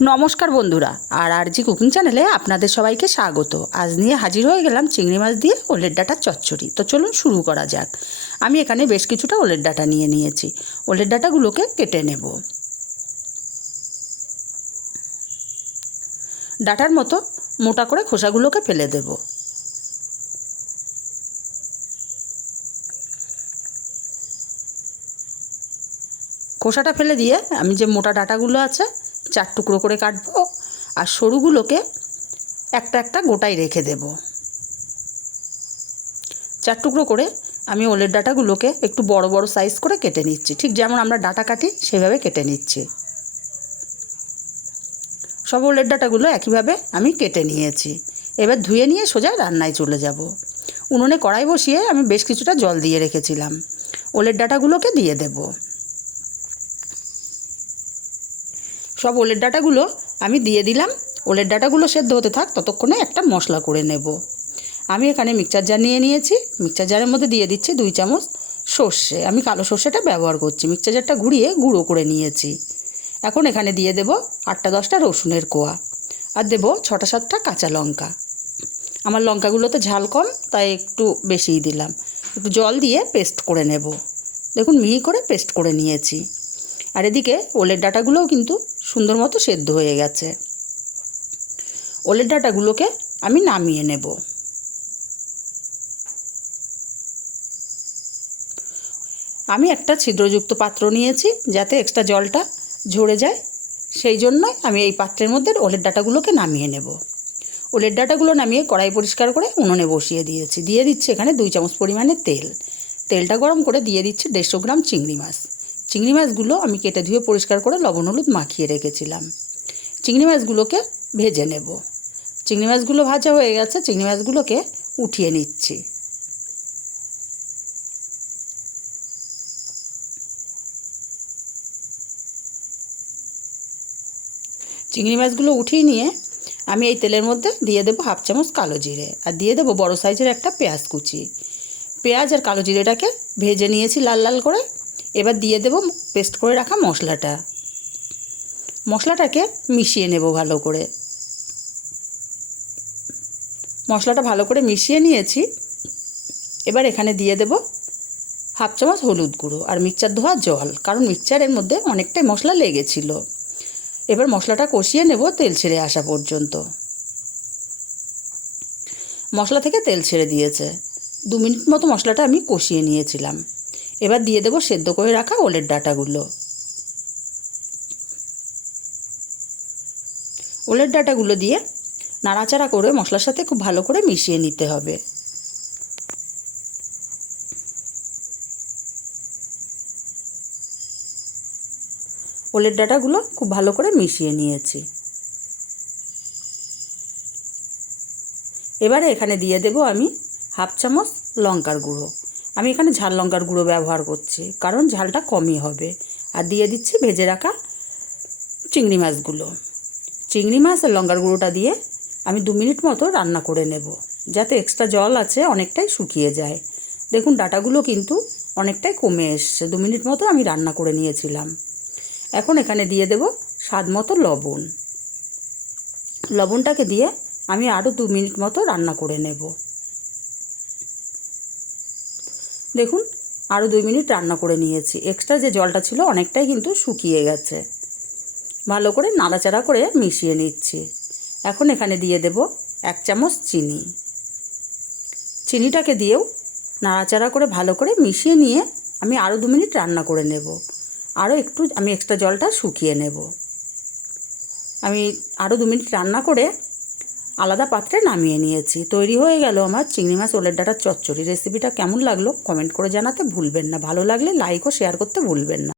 নমস্কার বন্ধুরা, আর আর জি কুকিং চ্যানেলে আপনাদের সবাইকে স্বাগত। আজ নিয়ে হাজির হয়ে গেলাম চিংড়ি মাছ দিয়ে ওলের ডাটার চচ্চড়ি। তো চলুন শুরু করা যাক। আমি এখানে বেশ কিছুটা ওলের ডাটা নিয়ে নিয়েছি। ওলের ডাটাগুলোকে কেটে নেব। ডাটার মতো মোটা করে খোসাগুলোকে ফেলে দেব। খোসাটা ফেলে দিয়ে আমি যে মোটা ডাটাগুলো আছে চার টুকরো করে কাটবো আর সরুগুলোকে একটা একটা গোটাই রেখে দেব। চার টুকরো করে আমি ওলের ডাটাগুলোকে একটু বড় বড় সাইজ করে কেটে নিচ্ছি। ঠিক যেমন আমরা ডাটা কাটি, সেভাবে কেটে নিচ্ছি। সব ওলের ডাটাগুলো একইভাবে আমি কেটে নিয়েছি। এবার ধুয়ে নিয়ে সোজা রান্নায় চলে যাব। উনুনে কড়াই বসিয়ে আমি বেশ কিছুটা জল দিয়ে রেখেছিলাম। ওলের ডাটাগুলোকে দিয়ে দেবো। সব ওলের ডাটাগুলো আমি দিয়ে দিলাম। ওলের ডাটাগুলো সেদ্ধ হতে থাক, ততক্ষণে একটা মশলা করে নেব। আমি এখানে মিক্সচার জার নিয়ে নিয়েছি। মিক্সচার জারের মধ্যে দিয়ে দিচ্ছি দুই চামচ সর্ষে। আমি কালো সর্ষেটা ব্যবহার করছি। মিক্সচার জারটা ঘুরিয়ে গুঁড়ো করে নিয়েছি। এখন এখানে দিয়ে দেব আটটা দশটা রসুনের কোয়া। আর দেব ছটা সাতটা কাঁচা লঙ্কা। আমার লঙ্কাগুলোতে ঝাল কম, তাই একটু বেশিই দিলাম। একটু জল দিয়ে পেস্ট করে নেব। দেখুন মিহি করে পেস্ট করে নিয়েছি। আর এদিকে ওলের ডাটাগুলোও কিন্তু সুন্দর মতো সেদ্ধ হয়ে গেছে। ওলের ডাটাগুলোকে আমি নামিয়ে নেব। আমি একটা ছিদ্রযুক্ত পাত্র নিয়েছি যাতে এক্সট্রা জলটা ঝরে যায়। সেই জন্যই আমি এই পাত্রের মধ্যে ওলের ডাটাগুলোকে নামিয়ে নেব। ওলের ডাটাগুলো নামিয়ে কড়াই পরিষ্কার করে উনুনে বসিয়ে দিয়েছি। দিয়ে দিচ্ছি এখানে দুই চামচ পরিমাণে তেল। তেলটা গরম করে দিয়ে দিচ্ছি দেড়শো গ্রাম চিংড়ি মাছ। চিংড়ি মাছগুলো আমি কেটে ধুয়ে পরিষ্কার করে লবণ হলুদ মাখিয়ে রেখেছিলাম। চিংড়ি মাছগুলোকে ভেজে নেব। চিংড়ি মাছগুলো ভাজা হয়ে গেছে, চিংড়ি মাছগুলোকে উঠিয়ে নিচ্ছি। চিংড়ি মাছগুলো উঠিয়ে নিয়ে আমি এই তেলের মধ্যে দিয়ে দেবো হাফ চামচ কালো জিরে আর দিয়ে দেবো বড় সাইজের একটা পেঁয়াজ কুচি। পেঁয়াজ আর কালো জিরেটাকে ভেজে নিয়েছি লাল লাল করে। এবার দিয়ে দেব পেস্ট করে রাখা মশলাটা। মশলাটাকে মিশিয়ে নেব ভালো করে। মশলাটা ভালো করে মিশিয়ে নিয়েছি। এবার এখানে দিয়ে দেব হাফ চামচ হলুদ গুঁড়ো আর মিক্সচার ধোয়া জল, কারণ মিক্সচারের মধ্যে অনেকটাই মশলা লেগেছিল। এবার মশলাটা কষিয়ে নেব তেল ছেড়ে আসা পর্যন্ত। মশলা থেকে তেল ছেড়ে দিয়েছে। দু মিনিট মতো মশলাটা আমি কষিয়ে নিয়েছিলাম। এবার দিয়ে দেবো সেদ্ধ করে রাখা ওলের ডাটাগুলো। ওলের ডাটাগুলো দিয়ে নাড়াচাড়া করে মশলার সাথে খুব ভালো করে মিশিয়ে নিতে হবে। ওলের ডাটাগুলো খুব ভালো করে মিশিয়ে নিয়েছি। এবারে এখানে দিয়ে দেব আমি হাফ চামচ লঙ্কার গুঁড়ো। আমি এখানে ঝাল লঙ্কার গুঁড়ো ব্যবহার করছি, কারণ ঝালটা কমই হবে। আর দিয়ে দিচ্ছি ভেজে রাখা চিংড়ি মাছগুলো। চিংড়ি মাছ আর লঙ্কার গুঁড়োটা দিয়ে আমি দু মিনিট মতো রান্না করে নেব, যাতে এক্সট্রা জল আছে অনেকটাই শুকিয়ে যায়। দেখুন, ডাটাগুলো কিন্তু অনেকটাই কমে এসছে, দু মিনিট মতো আমি রান্না করে নিয়েছিলাম। এখন এখানে দিয়ে দেব স্বাদ মতো লবণ। লবণটাকে দিয়ে আমি আরও দু মিনিট মতো রান্না করে নেব। দেখুন আরও দুই মিনিট রান্না করে নিয়েছি। এক্সট্রা যে জলটা ছিল অনেকটাই কিন্তু শুকিয়ে গেছে। ভালো করে নাড়াচাড়া করে মিশিয়ে নিচ্ছি। এখন এখানে দিয়ে দেব এক চামচ চিনি। চিনিটাকে দিয়েও নাড়াচাড়া করে ভালো করে মিশিয়ে নিয়ে আমি আরও দু মিনিট রান্না করে নেব। আরও একটু আমি এক্সট্রা জলটা শুকিয়ে নেব। আমি আরও দু মিনিট রান্না করে আলাদা পাত্রে নামিয়ে নিয়েছি। তৈরি হয়ে গেল আমার চিংড়ি মাছ ওলের ডাটার চচ্চড়ি। রেসিপিটা কেমন লাগল কমেন্ট করে জানাতে ভুলবেন না। ভালো লাগলে লাইক ও শেয়ার করতে ভুলবেন না।